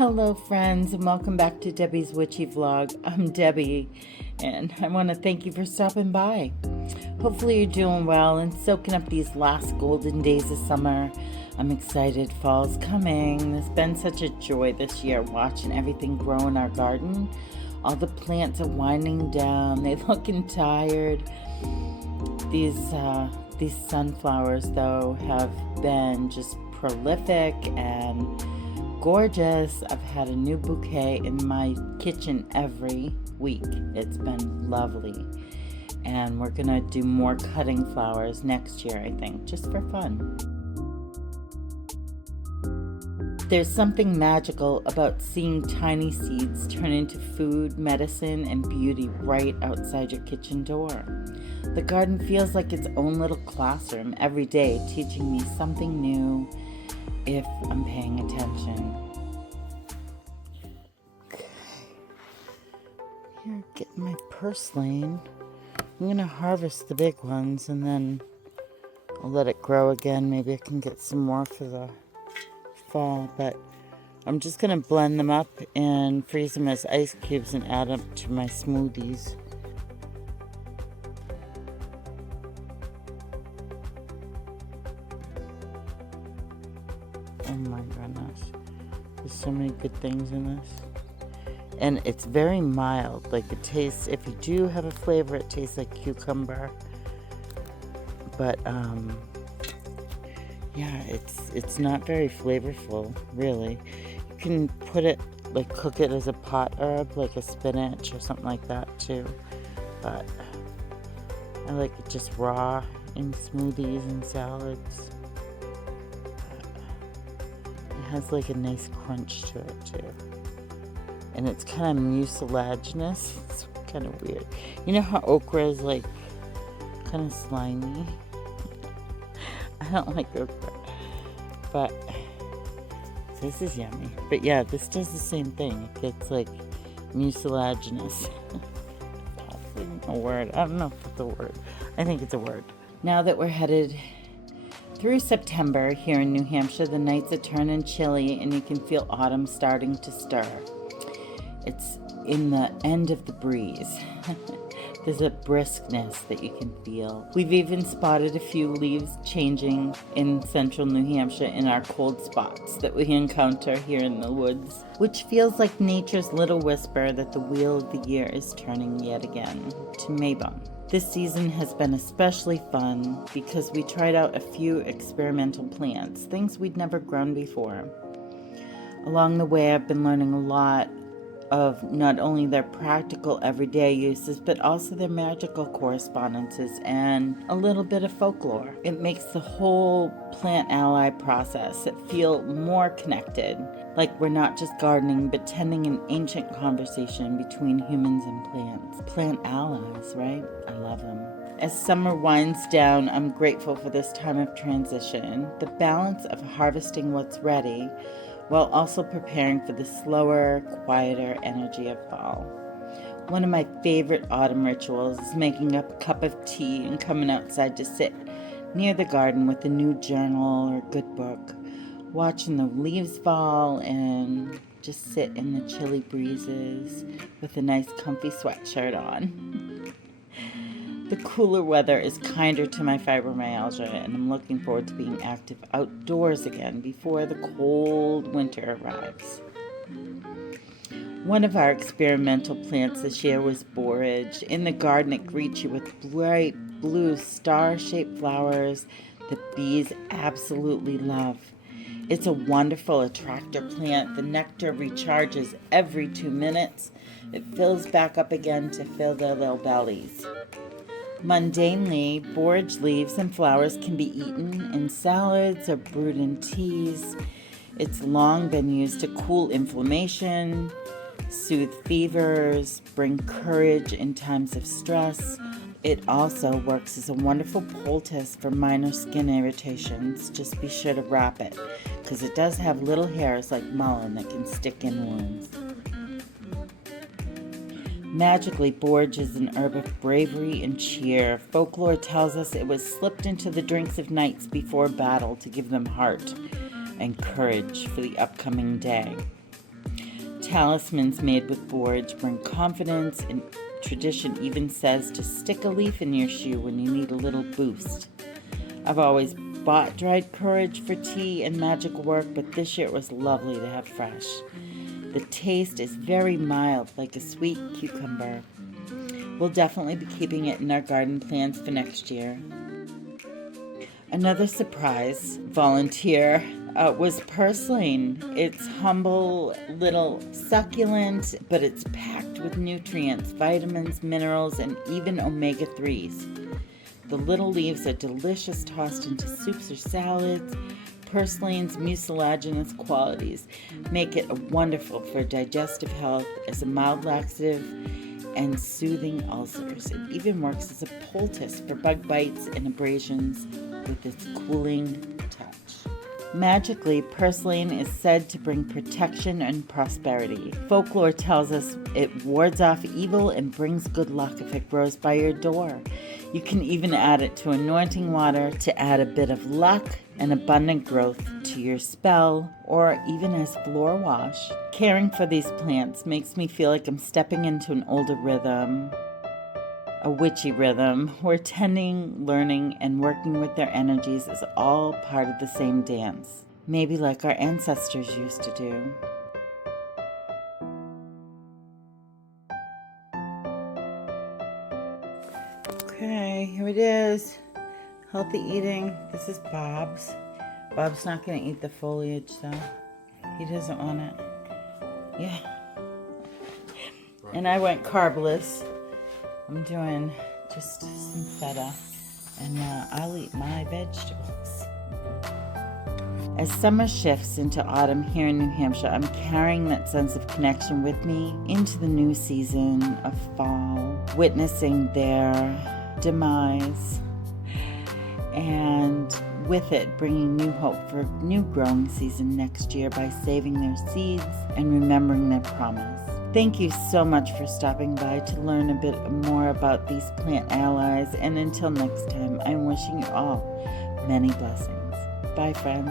Hello friends, and welcome back to Debbie's Witchy Vlog. I'm Debbie, and I want to thank you for stopping by. Hopefully you're doing well and soaking up these last golden days of summer. I'm excited fall's coming. It's been such a joy this year watching everything grow in our garden. All the plants are winding down. They're looking tired. These sunflowers, though, have been just prolific and gorgeous. I've had a new bouquet in my kitchen every week. It's been lovely. And we're gonna do more cutting flowers next year, I think, just for fun. There's something magical about seeing tiny seeds turn into food, medicine, and beauty right outside your kitchen door. The garden feels like its own little classroom every day, teaching me something new if I'm paying attention. Okay. Here, getting my purslane. I'm gonna harvest the big ones and then I'll let it grow again. Maybe I can get some more for the fall, but I'm just gonna blend them up and freeze them as ice cubes and add them to my smoothies. Oh my goodness, there's so many good things in this. And it's very mild, like it tastes, if you do have a flavor, it tastes like cucumber. But yeah, it's not very flavorful, really. You can put it, like cook it as a pot herb, like a spinach or something like that too. But I like it just raw in smoothies and salads. It has like a nice crunch to it too. And it's kind of mucilaginous. It's kind of weird. You know how okra is like kind of slimy? I don't like okra. But this is yummy. But yeah, this does the same thing. It gets like mucilaginous. That's a word. I don't know if it's a word. I think it's a word. Now that we're headed through September here in New Hampshire, the nights are turning chilly and you can feel autumn starting to stir. It's in the end of the breeze. There's a briskness that you can feel. We've even spotted a few leaves changing in central New Hampshire in our cold spots that we encounter here in the woods, which feels like nature's little whisper that the wheel of the year is turning yet again to Maybum. This season has been especially fun because we tried out a few experimental plants, things we'd never grown before. Along the way, I've been learning a lot of not only their practical everyday uses, but also their magical correspondences and a little bit of folklore. It makes the whole plant ally process feel more connected, like we're not just gardening, but tending an ancient conversation between humans and plants. Plant allies, right? I love them. As summer winds down, I'm grateful for this time of transition, the balance of harvesting what's ready, while also preparing for the slower, quieter energy of fall. One of my favorite autumn rituals is making up a cup of tea and coming outside to sit near the garden with a new journal or good book, watching the leaves fall and just sit in the chilly breezes with a nice comfy sweatshirt on. The cooler weather is kinder to my fibromyalgia, and I'm looking forward to being active outdoors again before the cold winter arrives. One of our experimental plants this year was Borage. In the garden, it greets you with bright blue star-shaped flowers that bees absolutely love. It's a wonderful attractor plant. The nectar recharges every 2 minutes. It fills back up again to fill their little bellies. Mundanely, borage leaves and flowers can be eaten in salads or brewed in teas. It's long been used to cool inflammation, soothe fevers, bring courage in times of stress. It also works as a wonderful poultice for minor skin irritations. Just be sure to wrap it, because it does have little hairs like mullein that can stick in wounds. Magically, borage is an herb of bravery and cheer. Folklore tells us it was slipped into the drinks of knights before battle to give them heart and courage for the upcoming day. Talismans made with borage bring confidence, and tradition even says to stick a leaf in your shoe when you need a little boost. I've always bought dried courage for tea and magic work, but this year it was lovely to have fresh. The taste is very mild, like a sweet cucumber. We'll definitely be keeping it in our garden plans for next year. Another surprise volunteer was Purslane. It's humble, little succulent, but it's packed with nutrients, vitamins, minerals, and even omega-3s. The little leaves are delicious tossed into soups or salads. Purslane's mucilaginous qualities make it wonderful for digestive health, as a mild laxative, and soothing ulcers. It even works as a poultice for bug bites and abrasions with its cooling touch. Magically, Purslane is said to bring protection and prosperity. Folklore tells us it wards off evil and brings good luck if it grows by your door. You can even add it to anointing water to add a bit of luck and abundant growth to your spell, or even as floor wash. Caring for these plants makes me feel like I'm stepping into an older rhythm, a witchy rhythm, where tending, learning, and working with their energies is all part of the same dance, maybe like our ancestors used to do. Okay, here it is. Healthy eating. This is Bob's. Bob's not going to eat the foliage, though. He doesn't want it. Yeah. And I went carbless. I'm doing just some feta, and I'll eat my vegetables. As summer shifts into autumn here in New Hampshire, I'm carrying that sense of connection with me into the new season of fall, witnessing their demise, and with it bringing new hope for new growing season next year by saving their seeds and remembering their promise. Thank you so much for stopping by to learn a bit more about these plant allies, and until next time, I'm wishing you all many blessings. Bye, friends.